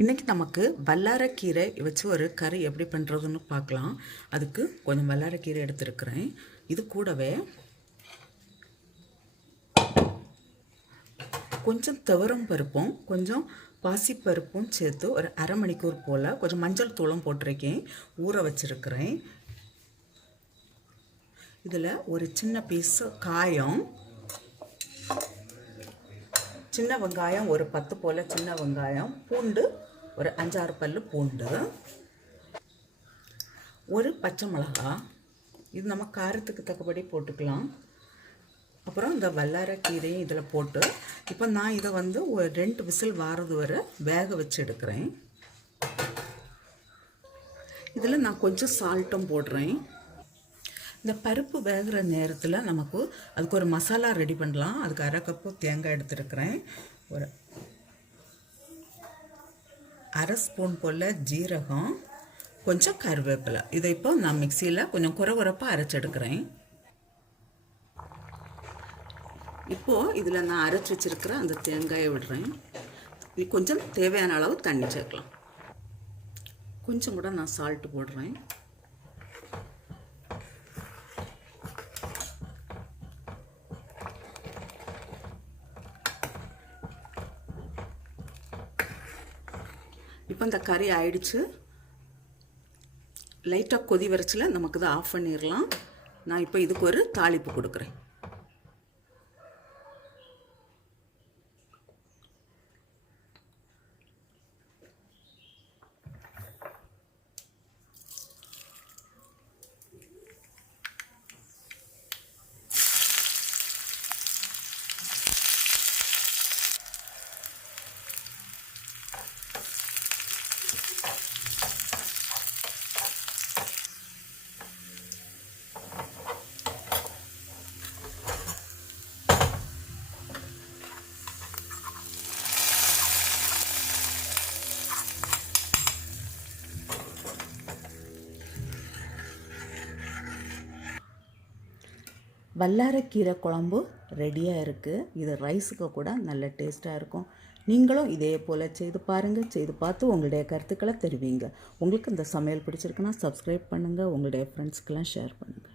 இன்றைக்கி நமக்கு வல்லாரக்கீரை வச்சு ஒரு கறி எப்படி பண்ணுறதுன்னு பார்க்கலாம். அதுக்கு கொஞ்சம் வல்லாரக்கீரை எடுத்துருக்கிறேன். இது கூடவே கொஞ்சம் துவரம் பருப்பும் கொஞ்சம் பாசிப்பருப்பும் சேர்த்து ஒரு அரை மணிக்கூர் போல் கொஞ்சம் மஞ்சள் தூளும் போட்டிருக்கேன், ஊற வச்சுருக்கிறேன். இதில் ஒரு சின்ன பீஸு காயம், சின்ன வெங்காயம் ஒரு 10 போல் சின்ன வெங்காயம், பூண்டு ஒரு 5-6 பல்லு பூண்டு, ஒரு பச்சை மிளகா, இது நம்ம காரத்துக்கு தக்கபடி போட்டுக்கலாம். அப்புறம் இந்த வல்லாரக்கீரையும் இதில் போட்டு இப்போ நான் இதை வந்து ஒரு 2 விசில் வாரது வரை வேக வச்சு எடுக்கிறேன். இதில் நான் கொஞ்சம் சால்ட்டும் போடுறேன். இந்த பருப்பு வேகிற நேரத்தில் நமக்கு அதுக்கு ஒரு மசாலா ரெடி பண்ணலாம். அதுக்கு அரை கப்பு தேங்காய் எடுத்துருக்கிறேன், ஒரு அரை ஸ்பூன் போல் ஜீரகம், கொஞ்சம் கருவேப்பிலை. இதை இப்போ நான் மிக்சியில் கொஞ்சம் குறப்பாக அரைச்செடுக்கிறேன். இப்போது இதில் நான் அரைச்சி வச்சுருக்கிற அந்த தேங்காயை விடுறேன். இது கொஞ்சம் தேவையான அளவு தண்ணி சேர்க்கலாம். கொஞ்சம் கூட நான் சால்ட்டு போடுறேன். இப்போ இந்த கறி ஆயிடுச்சு. லைட்டாக கொதி வரைச்சில் நமக்கு இதை ஆஃப் பண்ணிடலாம். நான் இப்போ இதுக்கு ஒரு தாளிப்பு கொடுக்குறேன். வல்லாரக்கீரை குழம்பு ரெடியாக இருக்குது. இது ரைஸுக்கு கூட நல்ல டேஸ்ட்டாக இருக்கும். நீங்களும் இதே போல் செய்து பாருங்கள். செய்து பார்த்து உங்களுடைய கருத்துக்களை தெரிவிங்க. உங்களுக்கு இந்த சமையல் பிடிச்சிருக்குன்னா சப்ஸ்கிரைப் பண்ணுங்கள், உங்களுடைய ஃப்ரெண்ட்ஸ்க்கெல்லாம் ஷேர் பண்ணுங்கள்.